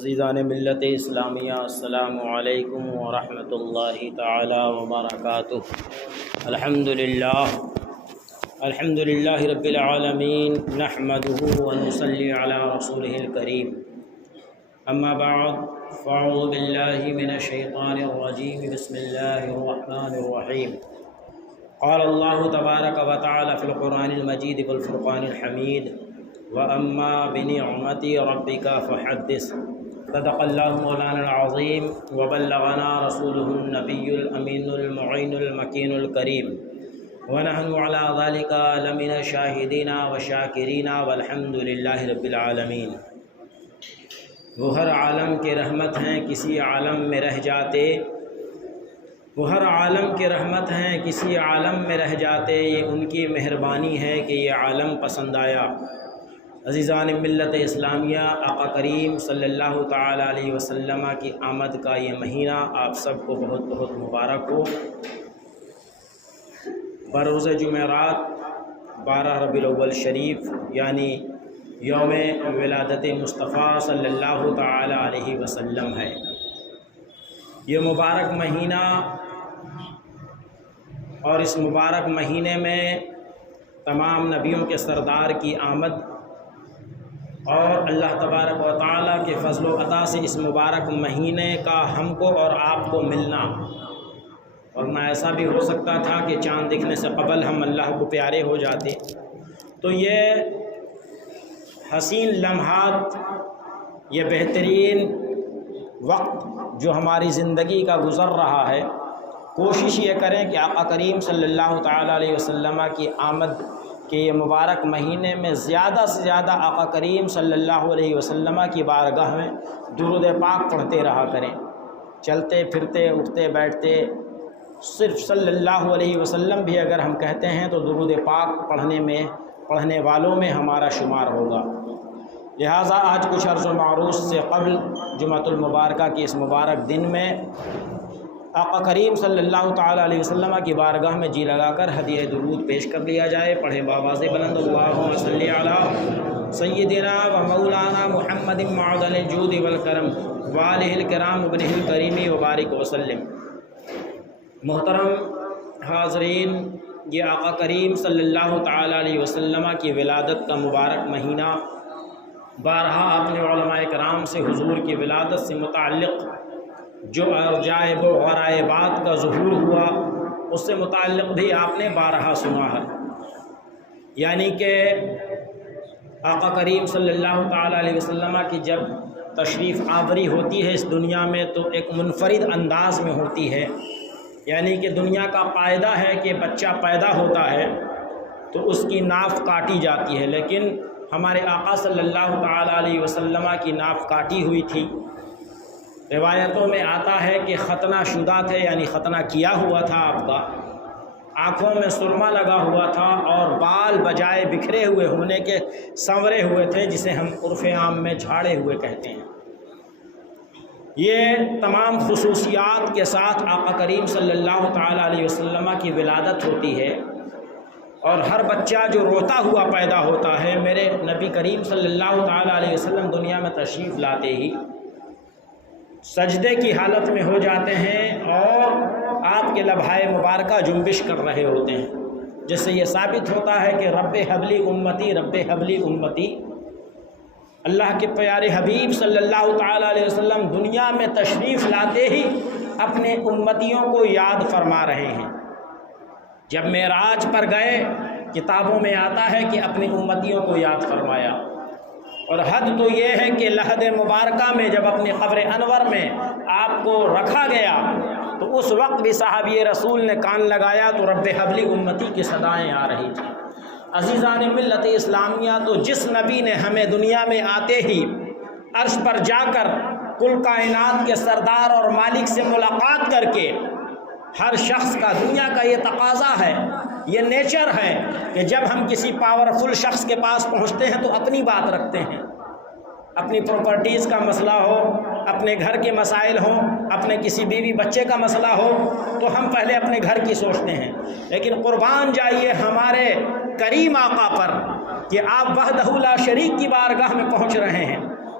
عزیزان ملت اسلامیہ، السلام علیکم ورحمۃ اللہ تعالی وبرکاتہ۔ الحمدللہ رب العالمین، نحمدہ ونصلی علی رسولہ الکریم، اما بعد فاعوذ باللہ من الشیطان الرجیم، بسم اللہ الرحمن الرحیم۔ قال اللہ تبارک و تعالی فی القرآن المجید والفرقان الحمید، وَأَمَّا بِنِعْمَةِ رَبِّكَ فَحَدِّثْ۔ صدق اللہ مولانا العظیم وبلغنا رسولہ النبی الامین المعین المکین الکریم، ونحن علی ذلک لمن الشاہدین والشاکرین والحمد للہ رب العالمین۔ وہ ہر عالم کے رحمت ہیں، کسی عالم میں رہ جاتے، وہ ہر عالم کے رحمت ہیں، کسی عالم میں رہ جاتے، یہ ان کی مہربانی ہے کہ یہ عالم پسند آیا۔ عزیزان ملت اسلامیہ، آقا کریم صلی اللہ تعالیٰ علیہ وسلم کی آمد کا یہ مہینہ آپ سب کو بہت بہت مبارک ہو۔ بروز جمعرات 12 ربیع الاول شریف، یعنی یوم ولادت مصطفیٰ صلی اللہ تعالیٰ علیہ وسلم ہے۔ یہ مبارک مہینہ، اور اس مبارک مہینے میں تمام نبیوں کے سردار کی آمد اور اللہ تبارک و تعالیٰ کے فضل و عطا سے اس مبارک مہینے کا ہم کو اور آپ کو ملنا، ورنہ ایسا بھی ہو سکتا تھا کہ چاند دکھنے سے قبل ہم اللہ کو پیارے ہو جاتے۔ تو یہ حسین لمحات، یہ بہترین وقت جو ہماری زندگی کا گزر رہا ہے، کوشش یہ کریں کہ آقا کریم صلی اللہ تعالیٰ علیہ وسلم کی آمد کہ یہ مبارک مہینے میں زیادہ سے زیادہ آقا کریم صلی اللہ علیہ وسلم کی بارگاہ میں درود پاک پڑھتے رہا کریں۔ چلتے پھرتے اٹھتے بیٹھتے صرف صلی اللہ علیہ وسلم بھی اگر ہم کہتے ہیں تو درود پاک پڑھنے والوں میں ہمارا شمار ہوگا۔ لہٰذا آج کچھ عرض و معروض سے قبل جمعۃ المبارکہ کے اس مبارک دن میں آقا کریم صلی اللہ تعالیٰ علیہ وسلم کی بارگاہ میں جی لگا کر ہدیہ درود پیش کر لیا جائے۔ پڑھیں بآواز بلند، اللہم صلی علی سیدنا و مولانا محمد معدن الجود والکرم وآلہ الکرام ابنہ الکریم وبارک وسلم۔ محترم حاضرین، یہ آقا کریم صلی اللہ تعالیٰ علیہ وسلم کی ولادت کا مبارک مہینہ، بارہا آپ نے علماء کرام سے حضور کی ولادت سے متعلق جو عجائب و غرائبات کا ظہور ہوا، اس سے متعلق بھی آپ نے بارہا سنا ہے۔ یعنی کہ آقا کریم صلی اللہ تعالیٰ علیہ وسلم کی جب تشریف آوری ہوتی ہے اس دنیا میں تو ایک منفرد انداز میں ہوتی ہے، یعنی کہ دنیا کا قاعدہ ہے کہ بچہ پیدا ہوتا ہے تو اس کی ناف کاٹی جاتی ہے، لیکن ہمارے آقا صلی اللہ تعالیٰ علیہ وسلم کی ناف کاٹی ہوئی تھی۔ روایتوں میں آتا ہے کہ ختنہ شدہ تھے، یعنی ختنہ کیا ہوا تھا آپ کا، آنکھوں میں سرما لگا ہوا تھا اور بال بجائے بکھرے ہوئے ہونے کے سنورے ہوئے تھے، جسے ہم عرف عام میں جھاڑے ہوئے کہتے ہیں۔ یہ تمام خصوصیات کے ساتھ آقا کریم صلی اللہ تعالیٰ علیہ وسلم کی ولادت ہوتی ہے، اور ہر بچہ جو روتا ہوا پیدا ہوتا ہے، میرے نبی کریم صلی اللہ تعالیٰ علیہ وسلم دنیا میں تشریف لاتے ہی سجدے کی حالت میں ہو جاتے ہیں اور آپ کے لبھائے مبارکہ جنبش کر رہے ہوتے ہیں، جس سے یہ ثابت ہوتا ہے کہ رب حبلی امتی، رب حبلی امتی۔ اللہ کے پیارے حبیب صلی اللہ تعالیٰ علیہ وسلم دنیا میں تشریف لاتے ہی اپنے امتیوں کو یاد فرما رہے ہیں۔ جب معراج پر گئے، کتابوں میں آتا ہے کہ اپنی امتیوں کو یاد فرمایا، اور حد تو یہ ہے کہ لحد مبارکہ میں جب اپنی قبر انور میں آپ کو رکھا گیا تو اس وقت بھی صحابی رسول نے کان لگایا تو رب حبلی امتی کی صدائیں آ رہی تھیں۔ عزیزان ملت اسلامیہ، تو جس نبی نے ہمیں دنیا میں آتے ہی عرش پر جا کر کل کائنات کے سردار اور مالک سے ملاقات کر کے، ہر شخص کا، دنیا کا یہ تقاضا ہے، یہ نیچر ہے کہ جب ہم کسی پاورفل شخص کے پاس پہنچتے ہیں تو اپنی بات رکھتے ہیں، اپنی پراپرٹیز کا مسئلہ ہو، اپنے گھر کے مسائل ہوں، اپنے کسی بیوی بچے کا مسئلہ ہو، تو ہم پہلے اپنے گھر کی سوچتے ہیں۔ لیکن قربان جائیے ہمارے کریم آقا پر کہ آپ وحدہ لا شریک کی بارگاہ میں پہنچ رہے ہیں،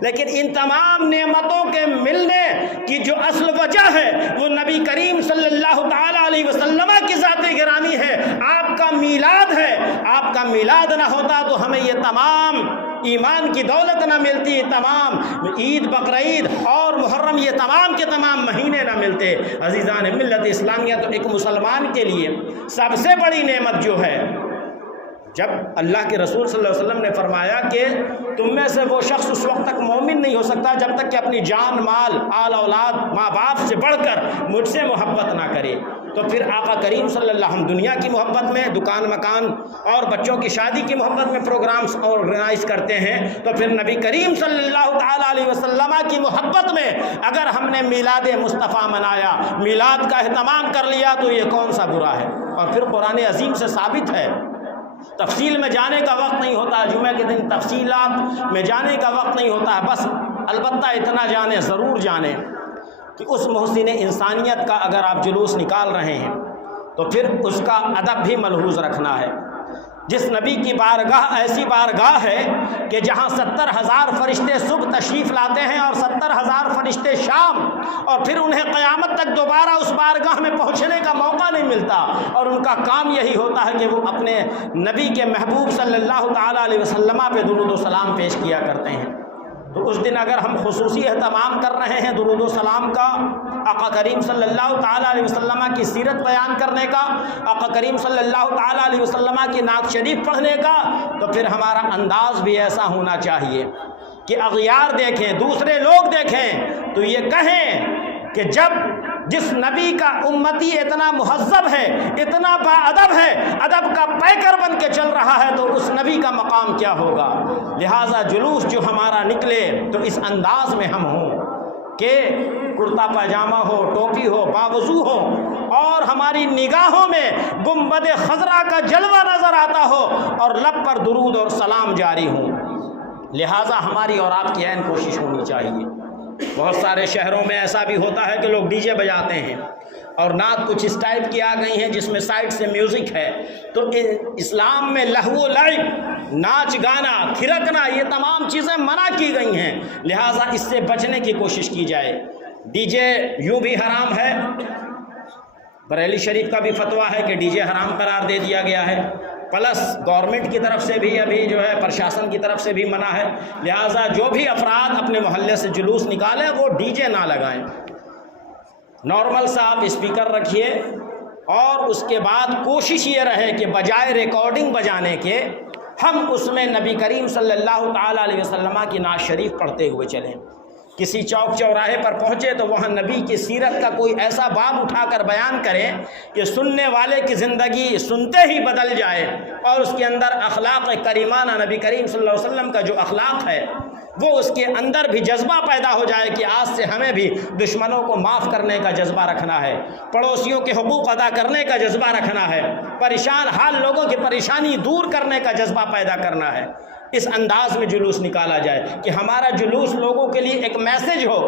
لیکن ان تمام نعمتوں کے ملنے کی جو اصل وجہ ہے وہ نبی کریم صلی اللہ تعالیٰ علیہ وسلم کی ذات گرامی ہے، آپ کا میلاد ہے۔ آپ کا میلاد نہ ہوتا تو ہمیں یہ تمام ایمان کی دولت نہ ملتی، تمام عید بقرعید اور محرم یہ تمام کے تمام مہینے نہ ملتے۔ عزیزان ملت اسلامیہ، تو ایک مسلمان کے لیے سب سے بڑی نعمت جو ہے، جب اللہ کے رسول صلی اللہ علیہ وسلم نے فرمایا کہ تم میں سے وہ شخص اس وقت تک مومن نہیں ہو سکتا جب تک کہ اپنی جان مال آل اولاد ماں باپ سے بڑھ کر مجھ سے محبت نہ کرے، تو پھر آقا کریم صلی اللہ، ہم دنیا کی محبت میں دکان مکان اور بچوں کی شادی کی محبت میں پروگرامز آرگنائز کرتے ہیں، تو پھر نبی کریم صلی اللہ تعالیٰ علیہ وسلم کی محبت میں اگر ہم نے میلاد مصطفیٰ منایا، میلاد کا اہتمام کر لیا، تو یہ کون سا برا ہے؟ اور پھر قرآن عظیم سے ثابت ہے، تفصیل میں جانے کا وقت نہیں ہوتا، جمعہ کے دن تفصیلات میں جانے کا وقت نہیں ہوتا ہے، بس البتہ اتنا جانیں، ضرور جانیں کہ اس محسن انسانیت کا اگر آپ جلوس نکال رہے ہیں تو پھر اس کا ادب بھی ملحوظ رکھنا ہے۔ جس نبی کی بارگاہ ایسی بارگاہ ہے کہ جہاں 70,000 فرشتے صبح تشریف لاتے ہیں اور 70,000 فرشتے شام، اور پھر انہیں قیامت تک دوبارہ اس بارگاہ میں پہنچنے کا موقع نہیں ملتا، اور ان کا کام یہی ہوتا ہے کہ وہ اپنے نبی کے محبوب صلی اللہ تعالیٰ علیہ وسلم پہ درود و سلام پیش کیا کرتے ہیں۔ تو اس دن اگر ہم خصوصی اہتمام کر رہے ہیں درود و سلام کا، آقا کریم صلی اللہ تعالیٰ علیہ وسلم کی سیرت بیان کرنے کا، آقا کریم صلی اللہ تعالیٰ علیہ وسلم کی نعت شریف پڑھنے کا، تو پھر ہمارا انداز بھی ایسا ہونا چاہیے کہ اغیار دیکھیں، دوسرے لوگ دیکھیں تو یہ کہیں کہ جب جس نبی کا امتی اتنا مہذب ہے، اتنا باادب ہے، ادب کا پیکر بن کے چل رہا ہے، تو اس نبی کا مقام کیا ہوگا؟ لہٰذا جلوس جو ہمارا نکلے تو اس انداز میں ہم ہوں کہ کرتا پاجامہ ہو، ٹوپی ہو، باوضو ہو، اور ہماری نگاہوں میں گنبد خضرا کا جلوہ نظر آتا ہو اور لب پر درود اور سلام جاری ہوں۔ لہٰذا ہماری اور آپ کی عین کوشش ہونی چاہیے۔ بہت سارے شہروں میں ایسا بھی ہوتا ہے کہ لوگ ڈی جے بجاتے ہیں اور نعت کچھ اس ٹائپ کی آ گئی ہیں جس میں سائڈ سے میوزک ہے، تو اسلام میں لہو و لعب، ناچ گانا، تھرکنا، یہ تمام چیزیں منع کی گئی ہیں، لہٰذا اس سے بچنے کی کوشش کی جائے۔ ڈی جے یوں بھی حرام ہے، بریلی شریف کا بھی فتویٰ ہے کہ ڈی جے حرام قرار دے دیا گیا ہے، پلس گورنمنٹ کی طرف سے بھی ابھی جو ہے پرشاسن کی طرف سے بھی منع ہے، لہٰذا جو بھی افراد اپنے محلے سے جلوس نکالیں وہ ڈی جے نہ لگائیں، نارمل سا آپ اسپیکر رکھیے، اور اس کے بعد کوشش یہ رہے کہ بجائے ریکارڈنگ بجانے کے ہم اس میں نبی کریم صلی اللہ تعالیٰ علیہ وسلم کی نعت شریف پڑھتے ہوئے چلیں۔ کسی چوک چوراہے پر پہنچے تو وہاں نبی کی سیرت کا کوئی ایسا باب اٹھا کر بیان کریں کہ سننے والے کی زندگی سنتے ہی بدل جائے، اور اس کے اندر اخلاق کریمانہ نبی کریم صلی اللہ علیہ وسلم کا جو اخلاق ہے وہ اس کے اندر بھی جذبہ پیدا ہو جائے کہ آج سے ہمیں بھی دشمنوں کو معاف کرنے کا جذبہ رکھنا ہے، پڑوسیوں کے حقوق ادا کرنے کا جذبہ رکھنا ہے، پریشان حال لوگوں کی پریشانی دور کرنے کا جذبہ پیدا کرنا ہے۔ اس انداز میں جلوس نکالا جائے کہ ہمارا جلوس لوگوں کے لیے ایک میسج ہو،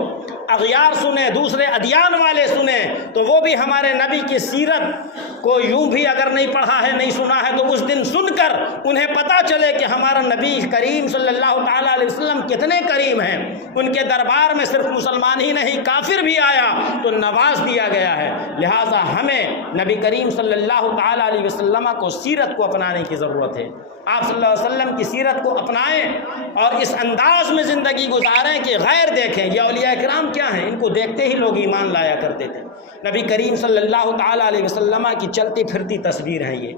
اغیار سنیں، دوسرے ادیان والے سنیں، تو وہ بھی ہمارے نبی کی سیرت کو یوں بھی اگر نہیں پڑھا ہے، نہیں سنا ہے، تو اس دن سن کر انہیں پتہ چلے کہ ہمارا نبی کریم صلی اللہ تعالیٰ علیہ وسلم کتنے کریم ہیں، ان کے دربار میں صرف مسلمان ہی نہیں کافر بھی آیا تو نواز دیا گیا ہے۔ لہٰذا ہمیں نبی کریم صلی اللہ تعالیٰ علیہ وسلم کو سیرت کو اپنانے کی ضرورت ہے، آپ صلی اللہ علیہ وسلم کی سیرت کو اپنائیں اور اس انداز میں زندگی گزاریں کہ غیر دیکھیں۔ یہ اولیاء کرام کیا ہیں؟ ان کو دیکھتے ہی لوگ ایمان لایا کرتے تھے۔ نبی کریم صلی اللہ تعالیٰ علیہ وسلم کی چلتی پھرتی تصویر ہے یہ،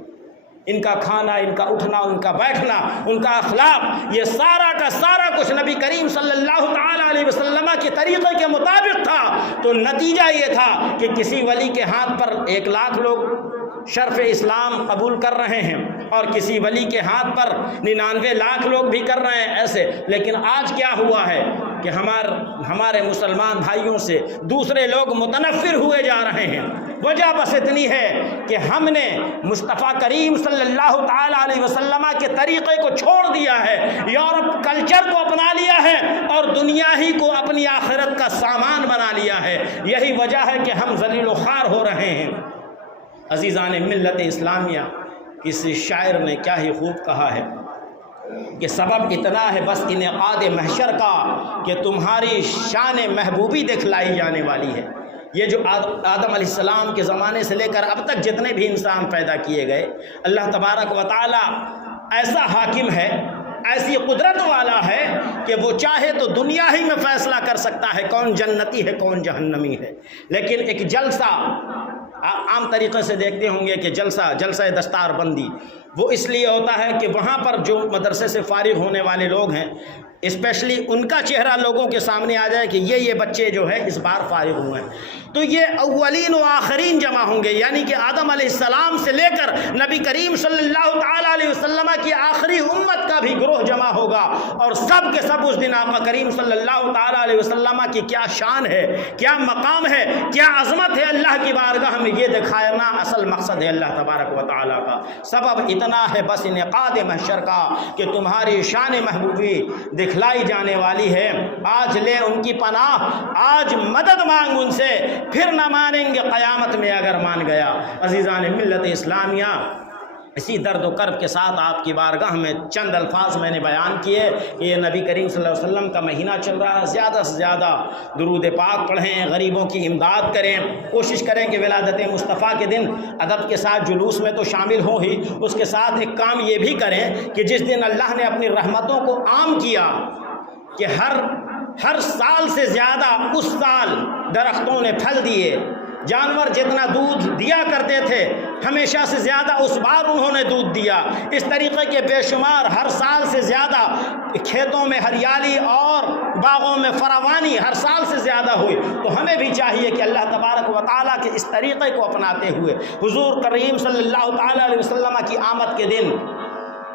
ان کا کھانا، ان کا اٹھنا، ان کا بیٹھنا، ان کا اخلاق، یہ سارا کا سارا کچھ نبی کریم صلی اللہ تعالیٰ علیہ وسلم کے طریقے کے مطابق تھا۔ تو نتیجہ یہ تھا کہ کسی ولی کے ہاتھ پر 1 لاکھ لوگ شرف اسلام قبول کر رہے ہیں اور کسی ولی کے ہاتھ پر 99 لاکھ لوگ بھی کر رہے ہیں ایسے، لیکن آج کیا ہوا ہے کہ ہمارے مسلمان بھائیوں سے دوسرے لوگ متنفر ہوئے جا رہے ہیں۔ وجہ بس اتنی ہے کہ ہم نے مصطفیٰ کریم صلی اللہ تعالیٰ علیہ وسلم کے طریقے کو چھوڑ دیا ہے، یورپ کلچر کو اپنا لیا ہے اور دنیا ہی کو اپنی آخرت کا سامان بنا لیا ہے۔ یہی وجہ ہے کہ ہم ذلیل و خوار ہو رہے ہیں۔ عزیزان ملت اسلامیہ، کسی شاعر نے کیا ہی خوب کہا ہے کہ سبب اتنا ہے بس انعقاد محشر کا کہ تمہاری شان محبوبی دکھلائی جانے والی ہے۔ یہ جو آدم علیہ السلام کے زمانے سے لے کر اب تک جتنے بھی انسان پیدا کیے گئے، اللہ تبارک و تعالی ایسا حاکم ہے، ایسی قدرت والا ہے کہ وہ چاہے تو دنیا ہی میں فیصلہ کر سکتا ہے کون جنتی ہے کون جہنمی ہے۔ لیکن ایک جلسہ عام طریقے سے دیکھتے ہوں گے کہ جلسہ دستار بندی وہ اس لیے ہوتا ہے کہ وہاں پر جو مدرسے سے فارغ ہونے والے لوگ ہیں اسپیشلی ان کا چہرہ لوگوں کے سامنے آ جائے کہ یہ بچے جو ہے اس بار فارغ ہوئے ہیں، تو یہ اولین و آخرین جمع ہوں گے، یعنی کہ آدم علیہ السلام سے لے کر نبی کریم صلی اللہ تعالیٰ علیہ وسلم کی آخری امت کا بھی گروہ جمع ہوگا، اور سب کے سب اس دن آقا کریم صلی اللہ تعالیٰ علیہ وسلم کی کیا شان ہے، کیا مقام ہے، کیا عظمت ہے اللہ کی بارگاہ میں، یہ دکھانا اصل مقصد ہے اللہ تبارک و تعالیٰ کا۔ سبب اتنا ہے بس انعقاد محشر کا کہ تمہاری شان محبوبی دکھلائی جانے والی ہے۔ آج لے ان کی پناہ، آج مدد مانگ ان سے، پھر نہ مانیں گے قیامت میں اگر مان گیا۔ عزیزان ملت اسلامیہ، اسی درد و کرب کے ساتھ آپ کی بارگاہ میں چند الفاظ میں نے بیان کیے کہ یہ نبی کریم صلی اللہ علیہ وسلم کا مہینہ چل رہا ہے، زیادہ سے زیادہ درود پاک پڑھیں، غریبوں کی امداد کریں، کوشش کریں کہ ولادت مصطفیٰ کے دن ادب کے ساتھ جلوس میں تو شامل ہوں ہی، اس کے ساتھ ایک کام یہ بھی کریں کہ جس دن اللہ نے اپنی رحمتوں کو عام کیا کہ ہر سال سے زیادہ اس سال درختوں نے پھل دیے، جانور جتنا دودھ دیا کرتے تھے ہمیشہ سے زیادہ اس بار انہوں نے دودھ دیا، اس طریقے کے بے شمار ہر سال سے زیادہ کھیتوں میں ہریالی اور باغوں میں فراوانی ہر سال سے زیادہ ہوئی۔ تو ہمیں بھی چاہیے کہ اللہ تبارک و تعالیٰ کے اس طریقے کو اپناتے ہوئے حضور کریم صلی اللہ تعالیٰ علیہ وسلم کی آمد کے دن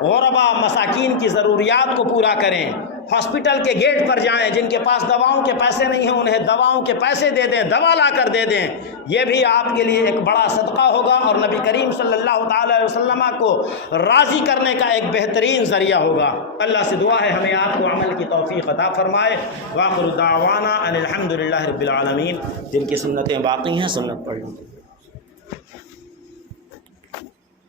غربا مساکین کی ضروریات کو پورا کریں، ہاسپٹل کے گیٹ پر جائیں، جن کے پاس دواؤں کے پیسے نہیں ہیں انہیں دواؤں کے پیسے دے دیں، دوا لا کر دے دیں، یہ بھی آپ کے لیے ایک بڑا صدقہ ہوگا اور نبی کریم صلی اللہ تعالی علیہ وسلم کو راضی کرنے کا ایک بہترین ذریعہ ہوگا۔ اللہ سے دعا ہے ہمیں آپ کو عمل کی توفیق عطا فرمائے۔ وآخر دعوانا ان الحمد للہ رب العالمین۔ جن کی سنتیں باقی ہیں سنت پڑھ لیں۔